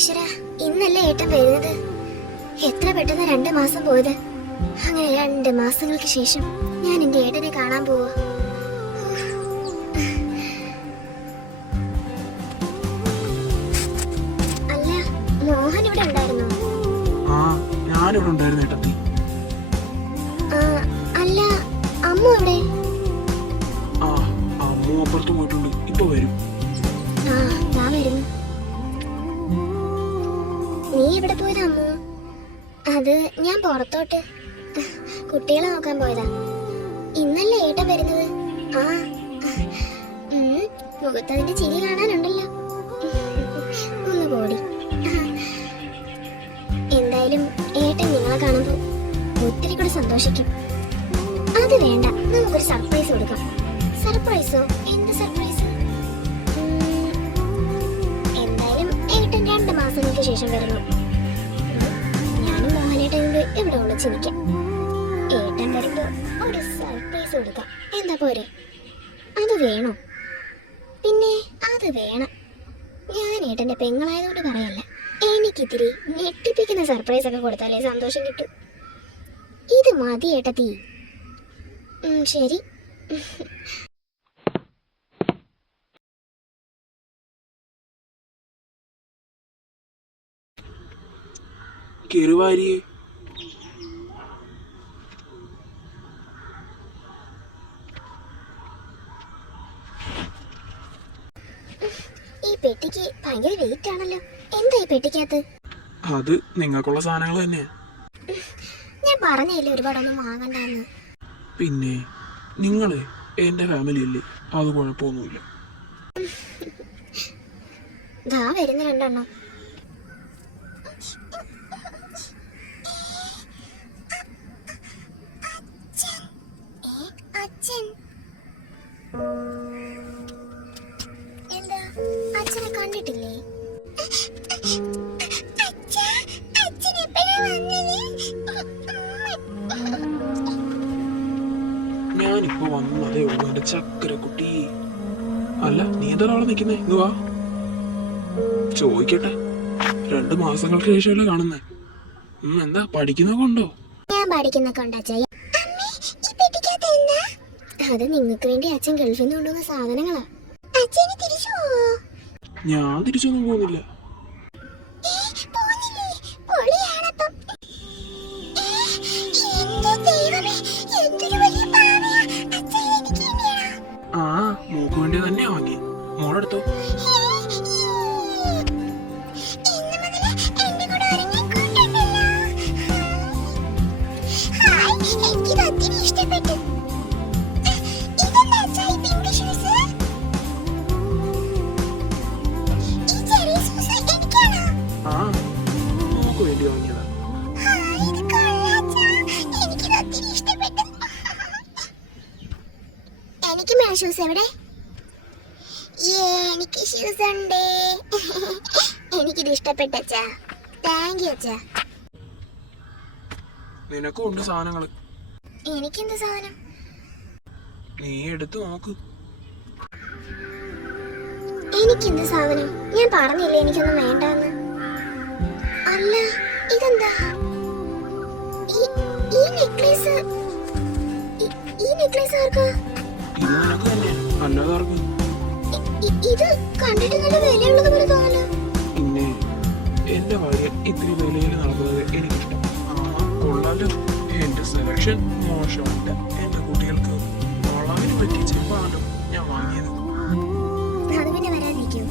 ഈശ്വര, ഇന്നല്ലേ ഏട്ടൻ വരുന്നത്. എത്ര പെട്ടെന്ന് 2 മാസം പോയത്. അങ്ങനെ 2 മാസങ്ങൾക്ക് ശേഷം ഞാൻ എന്റെ ഏട്ടനെ കാണാൻ പോവാ. അല്ല, മോഹൻ ഇവിടെ ഉണ്ടായിരുന്നോ? ഞാനിവിടെ ഉണ്ടായിരുന്നു ഏട്ടത്തി. അല്ല, അമ്മ എവിടെ? അമ്മ അപ്പുറത്ത് പോയിട്ടുണ്ട്, ഇപ്പൊ വരും. ഞാൻ വരുന്നു. നീ ഇവിടെ പോയതാ അമ്മ? അത് ഞാൻ പുറത്തോട്ട് കുട്ടികളെ നോക്കാൻ പോയതാ. ഇന്നല്ലേ ഏട്ടൻ വരുന്നത്. മുഖത്തതിന്റെ ചിരി കാണാനുണ്ടല്ലോ. ഒന്ന് പോടി. എന്തായാലും ഏട്ടൻ നിങ്ങളെ കാണുമ്പോ ഒത്തിരി കൂടെ സന്തോഷിക്കും. അത് വേണ്ട, നമുക്കൊരു സർപ്രൈസ് കൊടുക്കാം. സർപ്രൈസോ? എന്ത് സർപ്രൈസ്? എന്തായാലും ഏട്ടൻ 2 മാസങ്ങൾക്ക് ശേഷം വരുന്നു. ഞാനും മോഹനേട്ടൻ ഇവിടെ വിളിച്ചിരിക്കാം. ഏട്ടൻ വരുമ്പോ ഒരു സർപ്രൈസ് കൊടുക്കാം. എന്താ പോരെ? അത് വേണോ? പിന്നെ അത് വേണം. ഞാൻ ഏട്ടന്റെ പെങ്ങളായതുകൊണ്ട് പറയല്ല, എനിക്കിത്തിരി ഞെട്ടിപ്പിക്കുന്ന സർപ്രൈസ് ഒക്കെ കൊടുത്താലേ സന്തോഷം കിട്ടും. ഇത് മതി ഏട്ടത്തി. ശരി. കെറുവാരിയെ ഈ പെട്ടിക്ക് ഭയങ്കര വെയിറ്റ് ആണല്ലോ. എന്താ ഈ പെട്ടിക്കകത്ത്? അത് നിങ്ങൾക്കുള്ള സാധനങ്ങൾ തന്നെയാ. ഞാൻ പറഞ്ഞില്ലേ ഒരുപാടൊന്നും വാങ്ങണ്ടെന്ന്. പിന്നെ നിങ്ങളെ എന്റെ ഫാമിലി അല്ലേ, അത് കുഴപ്പമൊന്നുമില്ല. ദാ വരുന്ന 2 എണ്ണം. അച്ഛൻ എന്താ അച്ഛനെ കണ്ടിട്ടില്ലേ? ഞാനിപ്പോ വന്നതേ ഉള്ളൂ എന്റെ ചക്കര കുട്ടി. അല്ല, നീ എന്താ അവിടെ നിക്കുന്നേ? ഇന്ന് വാ, ചോദിക്കട്ടെ. 2 മാസങ്ങൾക്ക് ശേഷമല്ലേ കാണുന്നേ. എന്താ പഠിക്കുന്നൊക്കെ ഉണ്ടോ? ഞാൻ പഠിക്കുന്നൊക്കെ ഉണ്ട് അച്ഛാ. അത് നിങ്ങൾക്ക് വേണ്ടി അച്ഛൻ ഗൾഫിൽ നിന്ന് കൊണ്ടുവന്ന സാധനങ്ങളാ. ഞാൻ തിരിച്ചൊന്നും പോകുന്നില്ല. മോക്ക് വേണ്ടി തന്നെ വാങ്ങി. മോളെടുത്തോ. മോക്ക് വേണ്ടി വാങ്ങിയതാ. എനിക്ക് മേൽ ഷൂസ് എവിടെ? എനിക്ക് ഷൂസ് ഉണ്ട്. എനിക്കിത് ഇഷ്ടപ്പെട്ട അച്ഛാ. താങ്ക് യു അച്ഛാ. നിനക്കും ഉണ്ട് സാധനങ്ങള്. എനിക്കെന്ത് സാധനം? നീ എടുത്ത് നോക്ക്. എനിക്കെന്ത് സാധനം? ഞാൻ പറഞ്ഞില്ലേ എനിക്കൊന്നും വേണ്ടെന്ന്. അല്ല, ഇതെന്താ? ഈ നെക്ലേസ് ആർക്കാ? ഇത് നിനക്ക് തന്നെ, അല്ലാതെ ആർക്കും. ഇത് കണ്ടിട്ട് നല്ല വിലയുള്ളത് പോലെ തോന്നല്ലോ. പിന്നെ എന്റെ ഭാര്യ ഇത്തിരി വിലയിൽ നടക്കുന്നത് എനിക്കിഷ്ടം. കൊള്ളാലോ. എന്റെ സെലക്ഷൻ മോശമല്ല. എന്റെ കുട്ടികൾക്ക് വളവിന് പറ്റിയ ചെരുപ്പാണല്ലോ ഞാൻ വാങ്ങിയത്. അത് പിന്നെ വരാതിരിക്കൂ.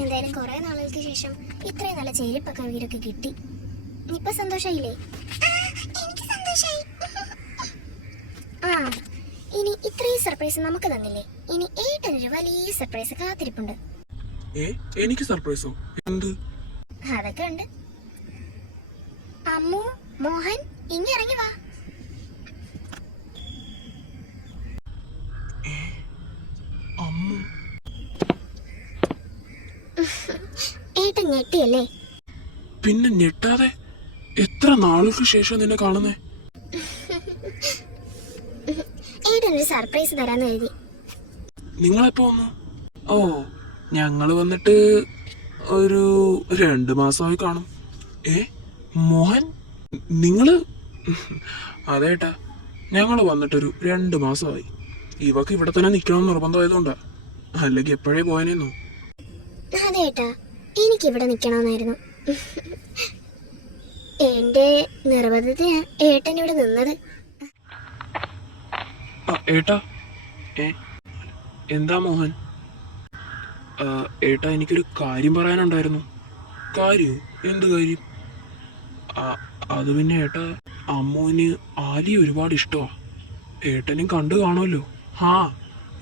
എന്തായാലും കുറെ നാളുകൾക്ക് ശേഷം ഇത്രയും നല്ല ചെരുപ്പൊക്കെ വീടൊക്കെ കിട്ടി. ഇപ്പൊ സന്തോഷായില്ലേ? ഇനി ഇത്രയും സർപ്രൈസ് നമുക്ക് തന്നില്ലേ, ഇനി ഏട്ടനൊരു വലിയ സർപ്രൈസ് കാത്തിരിപ്പുണ്ട്. എനിക്ക് സർപ്രൈസോ? എന്ത്? അതൊക്കെ ഉണ്ട്. അമ്മു, മോഹൻ, ഇങ്ങ ഇറങ്ങി വാ. ഏട്ടൻ ഞെട്ടിയല്ലേ? പിന്നെ ഞെട്ടാതെ. എത്ര നാളുകൾക്ക് ശേഷം നിന്നെ കാണുന്നേ. ഏട്ടനൊരു സർപ്രൈസ് തരാന്ന് കരുതി. നിങ്ങളെപ്പോ വന്നു? ഓ, ഞങ്ങള് വന്നിട്ട് ഒരു 2 മാസമായി കാണും. ഏ മോഹൻ, നിങ്ങള്? അതേട്ടാ, ഞങ്ങൾ വന്നിട്ടൊരു 2 മാസമായി. ഇവക്ക് ഇവിടെ തന്നെ നിൽക്കണമെന്ന് നിർബന്ധമായതുകൊണ്ടാ, അല്ലെങ്കിൽ എപ്പോഴേ പോയനെന്നോ. അതേട്ടാ, എനിക്കിവിടെ നിൽക്കണമെന്നായിരുന്നു. എന്റെ നിർബന്ധത്തിനാ ഏട്ടൻ ഇവിടെ നിന്നത്. ഏട്ടാ, ഏ എന്താ മോഹൻ? ഏട്ടാ, എനിക്കൊരു കാര്യം പറയാനുണ്ടായിരുന്നു. കാര്യോ? എന്ത് കാര്യം? അത് പിന്നെ ഏട്ടാ, അമ്മുവിന് ആലിയെ ഒരുപാട് ഇഷ്ടമാ. ഏട്ടനും കണ്ടു കാണുമല്ലോ. ഹാ,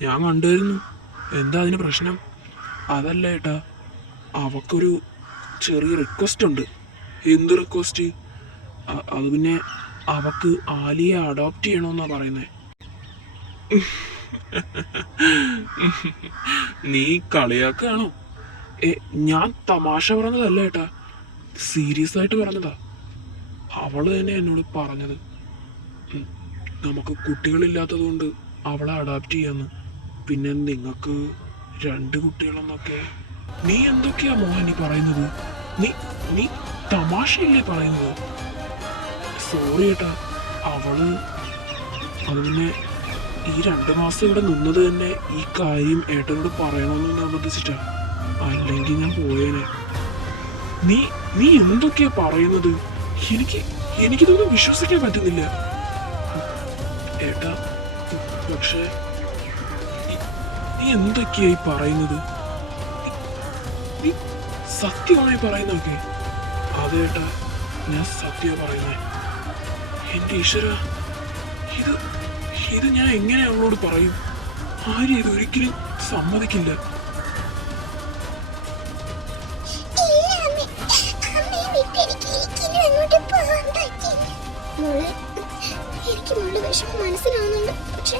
ഞാൻ കണ്ടുവരുന്നു. എന്താ അതിന് പ്രശ്നം? അതല്ല ഏട്ടാ, അവക്കൊരു ചെറിയ റിക്വസ്റ്റ് ഉണ്ട്. എന്ത് റിക്വസ്റ്റ്? അത് പിന്നെ അവക്ക് ആലിയെ അഡോപ്റ്റ് ചെയ്യണമെന്നാ പറയുന്നേ. നീ കളിയാക്കാണോ? ഞാൻ തമാശ പറഞ്ഞതല്ല ഏട്ടാ, സീരിയസ് ആയിട്ട് പറഞ്ഞതാ. അവള് തന്നെ എന്നോട് പറഞ്ഞത് നമുക്ക് കുട്ടികളില്ലാത്തത് കൊണ്ട് അവളെ അഡാപ്റ്റ് ചെയ്യാന്ന്. പിന്നെ നിങ്ങൾക്ക് 2 കുട്ടികളെന്നൊക്കെ. നീ എന്തൊക്കെയാ മോഹൻ ഈ പറയുന്നത്? നീ നീ തമാശയല്ലേ പറയുന്നത്? സോറി ഏട്ടാ, അവള് അത് പിന്നെ ഈ 2 മാസം ഇവിടെ നിന്നത് തന്നെ ഈ കാര്യം ഏട്ടനോട് പറയണമെന്ന് നിർബന്ധിച്ചിട്ടാ. അല്ലെങ്കിൽ ഞാൻ പോയേനെ. നീ നീ എന്തൊക്കെയാ പറയുന്നത്? എനിക്കിതൊന്നും വിശ്വസിക്കാൻ പറ്റുന്നില്ല ഏട്ടാ. പക്ഷേ നീ എന്തൊക്കെയായി പറയുന്നത്? നീ സത്യമായി പറയുന്നൊക്കെ? അതേട്ടാ, ഞാൻ സത്യം പറയുന്നേ. എന്റെ ഈശ്വര, ഇത് ഞാൻ എങ്ങനെ അവളോട് പറയും? ആരും ഇത് ഒരിക്കലും സമ്മതിക്കില്ല. എനിക്ക് മോളുടെ വിഷമം മനസ്സിലാവുന്നുണ്ട്. പക്ഷെ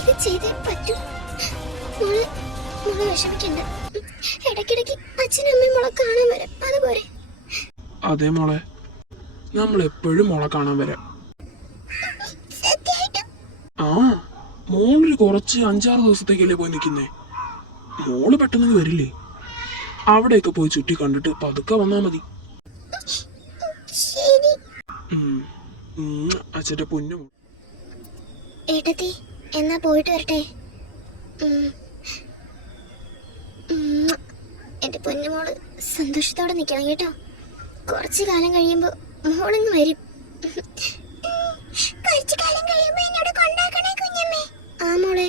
ഇത് ചെയ്തേ പറ്റൂ. മോള് വിഷമിക്കണ്ട. ഇടയ്ക്കിടയ്ക്ക് അച്ഛനും അമ്മയും മോളെ കാണാൻ വരാം. അതുപോലെ. അതെ മോളെ, നമ്മൾ എപ്പോഴും മോളെ കാണാൻ വരാം. ആ, മോളൊരു കുറച്ച് 5-6 ദിവസത്തേക്കല്ലേ പോയി നിൽക്കുന്നേ. മോള് പെട്ടെന്ന് വരില്ലേ? അവിടെയൊക്കെ പോയി ചുറ്റി കണ്ടിട്ട് പതുക്കെ വന്നാ മതി. അച്ഛന്റെ പൊന്നു. ഏട്ടത്തി, എന്നാ പോയിട്ട് വരട്ടെ. എന്റെ പൊന്നുമോള് സന്തോഷത്തോടെ നിൽക്കണം കേട്ടോ. കുറച്ചു കാലം കഴിയുമ്പോ മോളിങ് വരും. ആ മോളെ,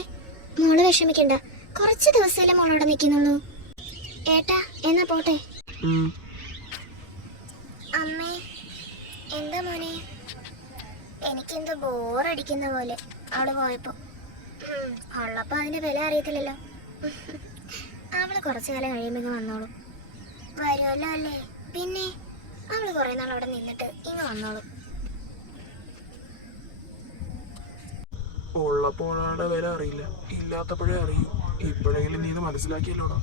മോള് വിഷമിക്കണ്ട. കുറച്ച് ദിവസമല്ലേ മോളോടെ നിൽക്കുന്നുള്ളൂ. ഏട്ടാ, എന്നാ പോട്ടെ. അമ്മേ, എന്താ മോനെ? എനിക്കെന്തോ ബോറടിക്കുന്ന പോലെ അവള് പോയപ്പോ. ഉള്ളപ്പോ അതിന്റെ വില അറിയത്തില്ലല്ലോ. അവള് കുറച്ചു കാലം കഴിയുമ്പോ വന്നോളും. വരുമല്ലോ അല്ലേ? പിന്നെ അവള് കുറെ നാൾ അവിടെ നിന്നിട്ട് ഇങ്ങ് വന്നോളും. ഉള്ളപ്പോഴാണ് വില അറിയില്ല, ഇല്ലാത്തപ്പോഴേ അറിയൂ. ഇപ്പോഴെങ്കിലും നീ ഇത് മനസ്സിലാക്കിയല്ലോടാ.